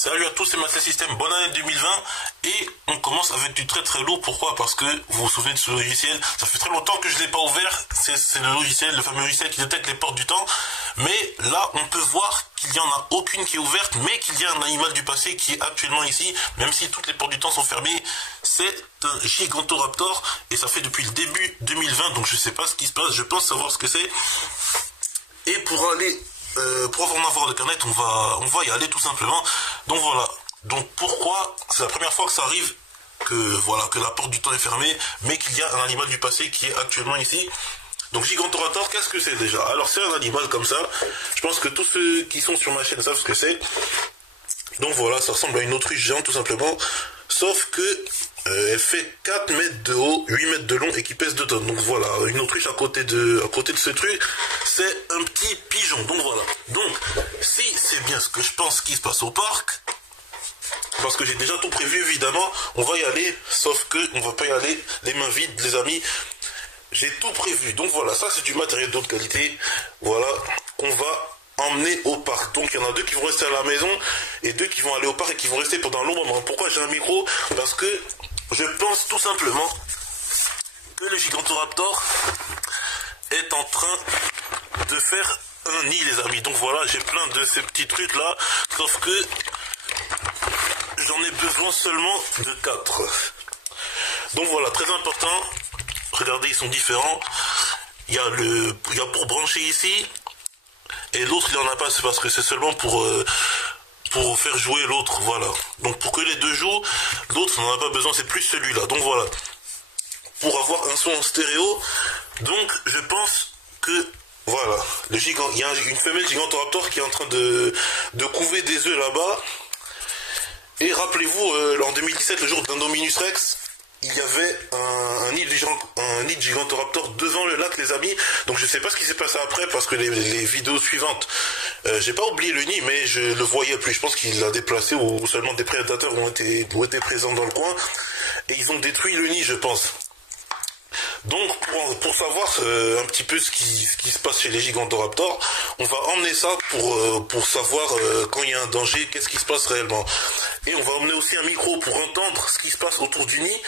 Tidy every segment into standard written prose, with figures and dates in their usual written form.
Salut à tous, c'est Master System, bonne année 2020 et on commence avec du très très lourd. Pourquoi? Parce que vous vous souvenez de ce logiciel, ça fait très longtemps que je ne l'ai pas ouvert, c'est le logiciel, le fameux logiciel qui détecte les portes du temps, mais là on peut voir qu'il n'y en a aucune qui est ouverte, mais qu'il y a un animal du passé qui est actuellement ici, même si toutes les portes du temps sont fermées. C'est un Gigantoraptor et ça fait depuis le début 2020, donc je ne sais pas ce qui se passe, je pense savoir ce que c'est. Et pour en avoir le carnet, on va y aller tout simplement. Donc voilà. Donc pourquoi c'est la première fois que ça arrive que la porte du temps est fermée, mais qu'il y a un animal du passé qui est actuellement ici. Donc Gigantoraptor, qu'est-ce que c'est déjà? Alors c'est un animal comme ça. Je pense que tous ceux qui sont sur ma chaîne savent ce que c'est. Donc voilà, ça ressemble à une autruche géante tout simplement. Sauf que elle fait 4 mètres de haut, 8 mètres de long et qui pèse 2 tonnes. Donc voilà, une autruche à côté de ce truc, c'est un petit pigeon. Donc voilà. Donc, si c'est bien ce que je pense qui se passe au parc, parce que j'ai déjà tout prévu évidemment, on va y aller, sauf que on va pas y aller les mains vides les amis. J'ai tout prévu. Donc voilà, ça c'est du matériel d'autre qualité. Voilà, on va emmener au parc. Donc il y en a 2 qui vont rester à la maison et 2 qui vont aller au parc et qui vont rester pendant un long moment. Pourquoi j'ai un micro? Parce que je pense tout simplement que le Gigantoraptor est en train de faire un nid les amis. Donc voilà, j'ai plein de ces petits trucs là, sauf que j'en ai besoin seulement de 4. Donc voilà, très important. Regardez, ils sont différents. Il y a pour brancher ici. Et l'autre, il n'y en a pas, c'est parce que c'est seulement pour faire jouer l'autre, voilà. Donc pour que les 2 jouent, l'autre n'en a pas besoin, c'est plus celui-là. Donc voilà. Pour avoir un son en stéréo, donc je pense que, voilà, il y a une femelle Gigantoraptor qui est en train de couver des œufs là-bas. Et rappelez-vous, en 2017, le jour d'Indominus Rex, il y avait un nid de Gigantoraptor devant le lac les amis. Donc je sais pas ce qui s'est passé après parce que les vidéos suivantes, j'ai pas oublié le nid mais je le voyais plus. Je pense qu'il l'a déplacé ou seulement des prédateurs ont été présents dans le coin et ils ont détruit le nid je pense. Donc pour savoir un petit peu ce qui se passe chez les Gigantoraptors, on va emmener ça pour savoir quand il y a un danger, qu'est-ce qui se passe réellement. Et on va emmener aussi un micro pour entendre ce qui se passe autour du nid.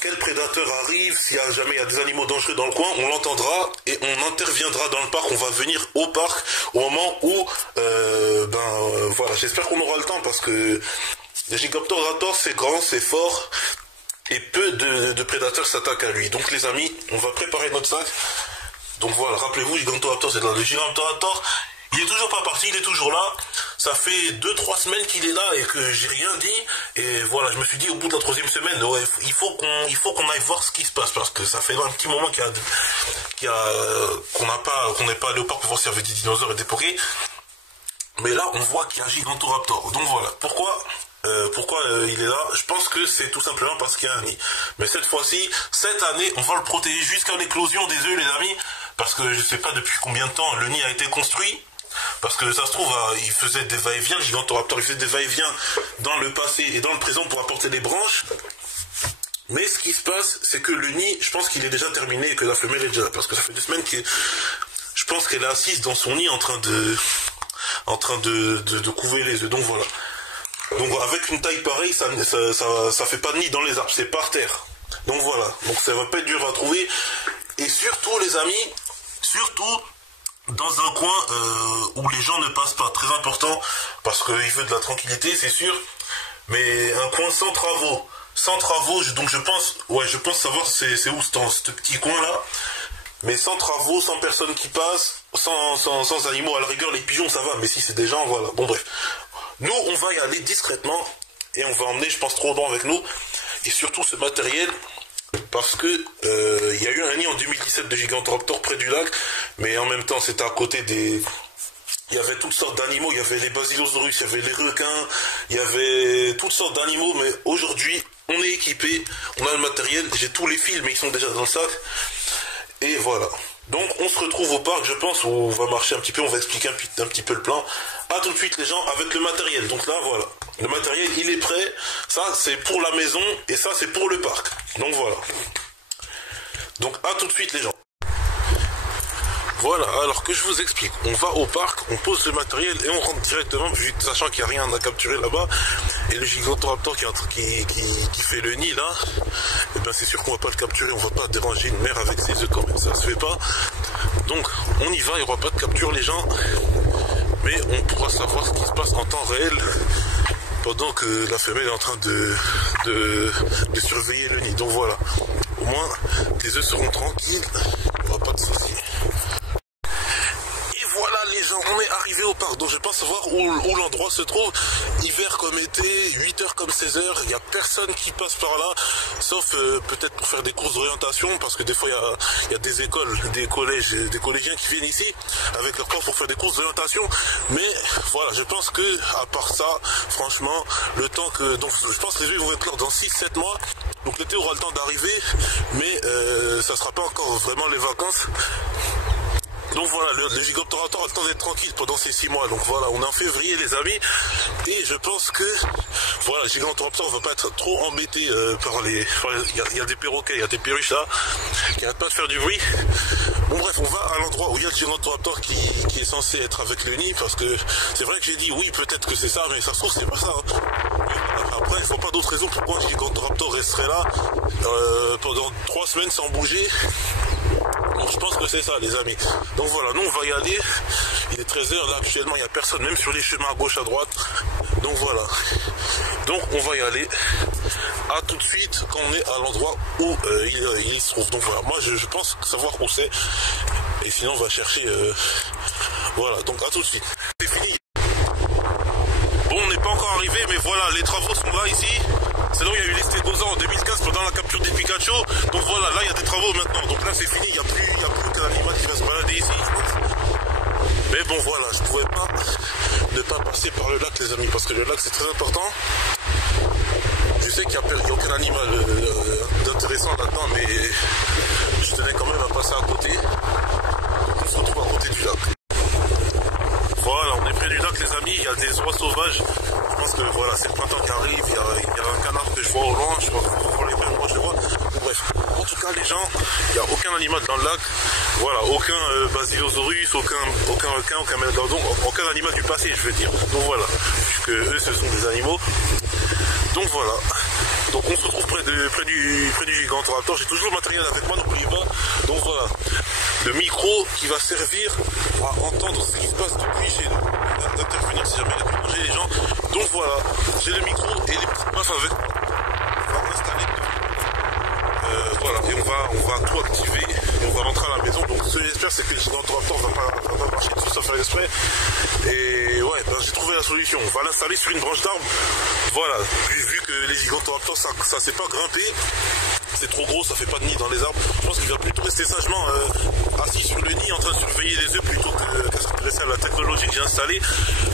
Quel prédateur arrive, s'il y a jamais il y a des animaux dangereux dans le coin, on l'entendra et on interviendra dans le parc, on va venir au parc au moment où voilà, j'espère qu'on aura le temps parce que les Gigantoraptors c'est grand, c'est fort. Et peu de prédateurs s'attaquent à lui. Donc les amis, on va préparer notre sac. Donc voilà, rappelez-vous, Gigantoraptor, c'est là. Le Gigantoraptor, il est toujours pas parti, il est toujours là. Ça fait 2-3 semaines qu'il est là et que j'ai rien dit. Et voilà, je me suis dit au bout de la 3e semaine, ouais, il faut qu'on aille voir ce qui se passe. Parce que ça fait un petit moment qu'on n'est pas allé au parc pour voir s'il y avait des dinosaures et des poké. Mais là, on voit qu'il y a un Gigantoraptor. Donc voilà, pourquoi il est là? Je pense que c'est tout simplement parce qu'il y a un nid. Mais cette fois-ci, cette année, on va le protéger jusqu'à l'éclosion des œufs, les amis. Parce que je sais pas depuis combien de temps le nid a été construit. Parce que ça se trouve, il faisait des va-et-vient, le Gigantoraptor, il faisait des va-et-vient dans le passé et dans le présent pour apporter des branches. Mais ce qui se passe, c'est que le nid, je pense qu'il est déjà terminé et que la femelle est déjà là. Parce que ça fait 2 semaines je pense qu'elle est assise dans son nid en train de couver les œufs. Donc voilà. Donc avec une taille pareille, ça fait pas de nid dans les arbres, c'est par terre. Donc voilà, donc ça va pas être dur à trouver. Et surtout les amis, surtout dans un coin où les gens ne passent pas, très important, parce qu'il veut de la tranquillité, c'est sûr. Mais un coin sans travaux. Sans travaux, donc je pense savoir c'est où ce petit coin là. Mais sans travaux, sans personne qui passe, sans animaux, à la rigueur les pigeons ça va, mais si c'est des gens, voilà. Bon bref. Nous, on va y aller discrètement et on va emmener, je pense, Troodon avec nous. Et surtout ce matériel, parce que il y a eu un nid en 2017 de Gigantoraptor près du lac, mais en même temps, c'était à côté des... Il y avait toutes sortes d'animaux, il y avait les Basilosaurus, il y avait les requins, il y avait toutes sortes d'animaux, mais aujourd'hui, on est équipé, on a le matériel, j'ai tous les fils, mais ils sont déjà dans le sac. Et voilà. Donc on se retrouve au parc, je pense, où on va marcher un petit peu, on va expliquer un petit peu le plan. A tout de suite les gens avec le matériel. Donc là voilà, le matériel il est prêt, ça c'est pour la maison et ça c'est pour le parc. Donc voilà. Donc à tout de suite les gens. Voilà, alors que je vous explique, on va au parc, on pose le matériel et on rentre directement, sachant qu'il n'y a rien à capturer là-bas, et le Gigantoraptor qui fait le nid là, et bien c'est sûr qu'on va pas le capturer, on va pas déranger une mère avec ses œufs quand même, ça se fait pas. Donc on y va, il n'y aura pas de capture les gens, mais on pourra savoir ce qui se passe en temps réel pendant que la femelle est en train de surveiller le nid. Donc voilà, au moins tes œufs seront tranquilles, il n'y aura pas de soucis. Les gens, on est arrivé au parc, donc je pense savoir où l'endroit se trouve. Hiver comme été, 8h comme 16h, il n'y a personne qui passe par là, sauf peut-être pour faire des courses d'orientation, parce que des fois il y a des écoles, des collèges, des collégiens qui viennent ici avec leurs profs pour faire des courses d'orientation. Mais voilà, je pense que à part ça, franchement, le temps que... Donc je pense que les œufs vont être là dans 6-7 mois, donc l'été aura le temps d'arriver, mais ça ne sera pas encore vraiment les vacances. Donc voilà, le Gigantoraptor a le temps d'être tranquille pendant ces 6 mois. Donc voilà, on est en février les amis. Et je pense que voilà, le Gigantoraptor ne va pas être trop embêté par les... Il y a des perroquets, il y a des perruches là, qui n'arrêtent pas de faire du bruit. Bon bref, on va à l'endroit où il y a le Gigantoraptor qui est censé être avec le nid. Parce que c'est vrai que j'ai dit oui, peut-être que c'est ça, mais ça se trouve c'est pas ça. Après, il ne faut pas d'autres raisons pourquoi le Gigantoraptor resterait là pendant 3 semaines sans bouger. Donc je pense que c'est ça les amis. Donc voilà, nous on va y aller. Il est 13h, là actuellement il n'y a personne, même sur les chemins à gauche, à droite. Donc voilà. Donc on va y aller. À tout de suite quand on est à l'endroit où il se trouve. Donc voilà, moi je pense savoir où c'est. Et sinon on va chercher... Voilà, donc à tout de suite. C'est fini. Bon, on n'est pas encore arrivé, mais voilà, les travaux sont là ici. C'est là où il y a eu les stégosaures en 2015 pendant la capture des Pikachu. Donc voilà, là il y a des travaux maintenant. Donc là c'est fini, il n'y a plus aucun animal qui va se balader ici. Mais bon voilà, je ne pouvais pas ne pas passer par le lac les amis, parce que le lac c'est très important. Je sais qu'il n'y a aucun animal d'intéressant là-dedans, mais je tenais quand même à passer à côté. Donc on se retrouve à côté du lac. Voilà, on est près du lac les amis, il y a des oies sauvages. Je pense que voilà, c'est le printemps qui arrive, il y a un canard que je vois au loin, je pense que les mêmes, moi je les vois. Donc, bref, en tout cas les gens, il n'y a aucun animal dans le lac, voilà, aucun basilosaurus, aucun requin, aucun mégalodon, aucun animal du passé je veux dire. Donc voilà, puisque eux ce sont des animaux. Donc voilà. Donc on se retrouve près du Gigantoraptor. J'ai toujours le matériel avec moi, n'oubliez pas. Donc voilà, le micro qui va servir à entendre ce qui se passe depuis chez nous, d'intervenir si jamais il y a pu manger les gens. Donc voilà, j'ai le micro et les petites meufs avec moi. On va installer. Voilà, et on va tout activer et on va rentrer à la maison. Donc ce que j'espère c'est que le Gigantoraptor va pas marcher dessus sans faire exprès. Et ouais, ben, j'ai trouvé la solution. On va l'installer sur une branche d'arbre. Voilà, vu que les Gigantoraptors ça sait pas grimper, c'est trop gros, ça fait pas de nid dans les arbres. Je pense qu'il va plutôt rester sagement assis sur le nid en train de surveiller les œufs plutôt qu'à s'intéresser à la technologie que j'ai installée.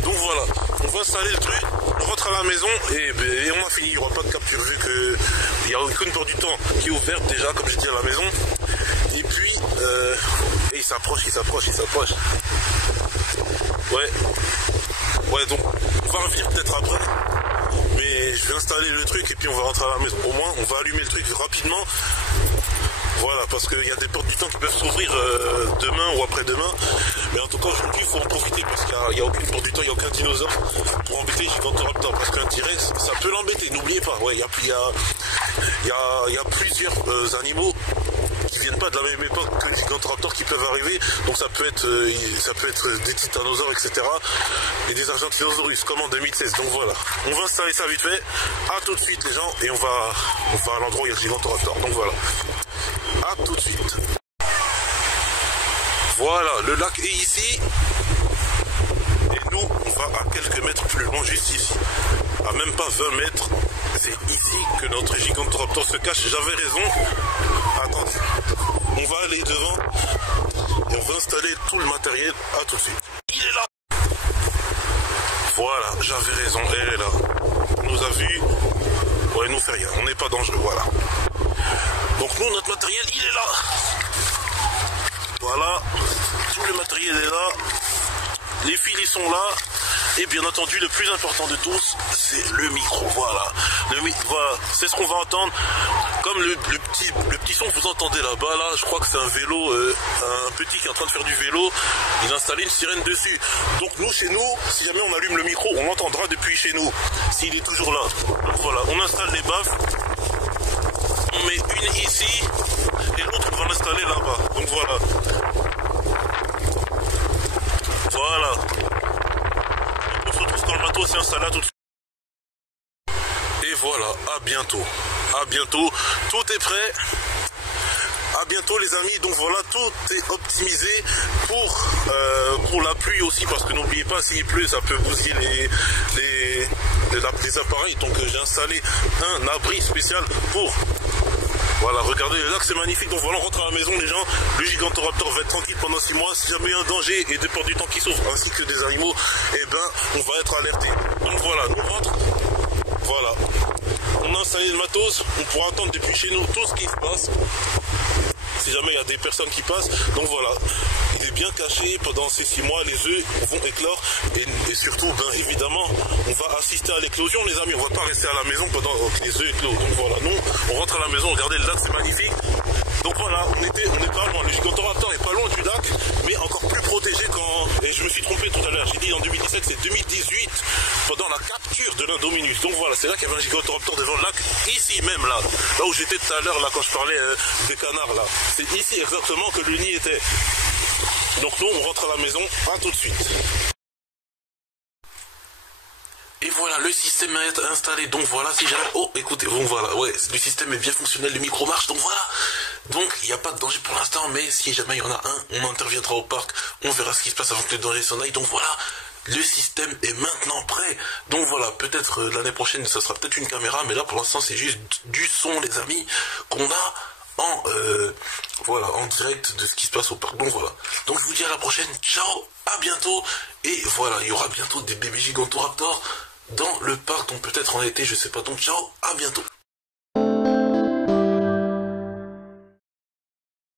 Donc voilà, on va installer le truc, on rentre à la maison et on a fini. Il n'y aura pas de capture vu qu'il n'y a aucune porte du temps qui est ouverte déjà, comme j'ai dit à la maison. Et puis, et il s'approche. Ouais, donc on va revenir peut-être après. Mais je vais installer le truc et puis on va rentrer à la maison. Au moins, on va allumer le truc rapidement. Voilà, parce qu'il y a des portes du temps qui peuvent s'ouvrir demain ou après-demain. Mais en tout cas, aujourd'hui, il faut en profiter parce qu'il n'y a aucune porte du temps, il n'y a aucun dinosaure pour embêter Gigantoraptor. Parce qu'un T-Rex, ça peut l'embêter, n'oubliez pas. Ouais, il y a plusieurs animaux qui viennent pas de la même époque que les Gigantoraptor qui peuvent arriver. Donc ça peut être des titanosaures, etc. Et des argentinosaurus, comme en 2016. Donc voilà, on va installer ça vite fait. À tout de suite les gens, et on va à l'endroit où il y a le Gigantoraptor. Donc voilà. A tout de suite. Voilà, le lac est ici. Et nous, on va à quelques mètres plus loin, juste ici. À même pas 20 mètres. C'est ici que notre Gigantoraptor se cache. J'avais raison. Attendez. On va aller devant. Et on va installer tout le matériel. À tout de suite. Il est là. Voilà, j'avais raison. Elle est là. On nous a vus. Ouais, il nous fait rien. On n'est pas dangereux. Voilà. Donc nous, notre matériel, il est là. Voilà, tout le matériel est là. Les fils, ils sont là. Et bien entendu, le plus important de tous, c'est le micro. Voilà, voilà, c'est ce qu'on va entendre. Comme le petit son que vous entendez là-bas, là, je crois que c'est un vélo, un petit qui est en train de faire du vélo. Il a installé une sirène dessus. Donc nous, chez nous, si jamais on allume le micro, on l'entendra depuis chez nous, s'il est toujours là. Donc voilà, on installe les baffes. On met une ici et l'autre on va l'installer là-bas. Donc voilà. Voilà. On se retrouve quand le matos est installé tout de suite. Et voilà, à bientôt. À bientôt. Tout est prêt. À bientôt les amis. Donc voilà, tout est optimisé pour la pluie aussi, parce que n'oubliez pas, s'il pleut, ça peut bousiller les appareils. Donc j'ai installé un abri spécial pour... Voilà, regardez, le lac c'est magnifique. Donc voilà, on rentre à la maison les gens. Le Gigantoraptor va être tranquille pendant 6 mois. Si jamais il y a un danger et des portes du temps qui s'ouvrent, ainsi que des animaux, eh ben on va être alerté. Donc voilà, nous rentre. Voilà. On a installé le matos. On pourra entendre depuis chez nous tout ce qui se passe. Si jamais il y a des personnes qui passent. Donc voilà, il est bien caché. Pendant ces 6 mois, les œufs vont éclore. Et surtout, ben évidemment, on va assister à l'éclosion, les amis. On va pas rester à la maison pendant que les œufs éclosent. Donc voilà, nous, on rentre à la maison. Regardez le lac, c'est magnifique. Donc voilà, on est pas loin. Le Gigantoraptor est pas loin du lac, mais encore plus protégé quand... Et je me suis trompé tout à l'heure. J'ai dit en 2017, c'est 2018, pendant la capture de l'Indominus. Donc voilà, c'est là qu'il y avait un Gigantoraptor devant le lac, ici même là où j'étais tout à l'heure, là, quand je parlais des canards, là. C'est ici exactement que le nid était. Donc nous, on rentre à la maison. À tout de suite. Et voilà, le système est installé. Donc voilà, si jamais... Oh, écoutez, bon voilà, ouais, le système est bien fonctionnel, le micro marche, donc voilà. Donc, il n'y a pas de danger pour l'instant, mais si jamais il y en a un, on interviendra au parc, on verra ce qui se passe avant que le danger s'en aille. Donc voilà, le système est maintenant prêt. Donc voilà, peut-être l'année prochaine, ça sera peut-être une caméra, mais là, pour l'instant, c'est juste du son, les amis, qu'on a voilà, en direct de ce qui se passe au parc. Donc voilà. Donc je vous dis à la prochaine. Ciao, à bientôt. Et voilà, il y aura bientôt des bébés Gigantoraptor dans le parc, donc peut-être en été, je sais pas. Donc ciao, à bientôt.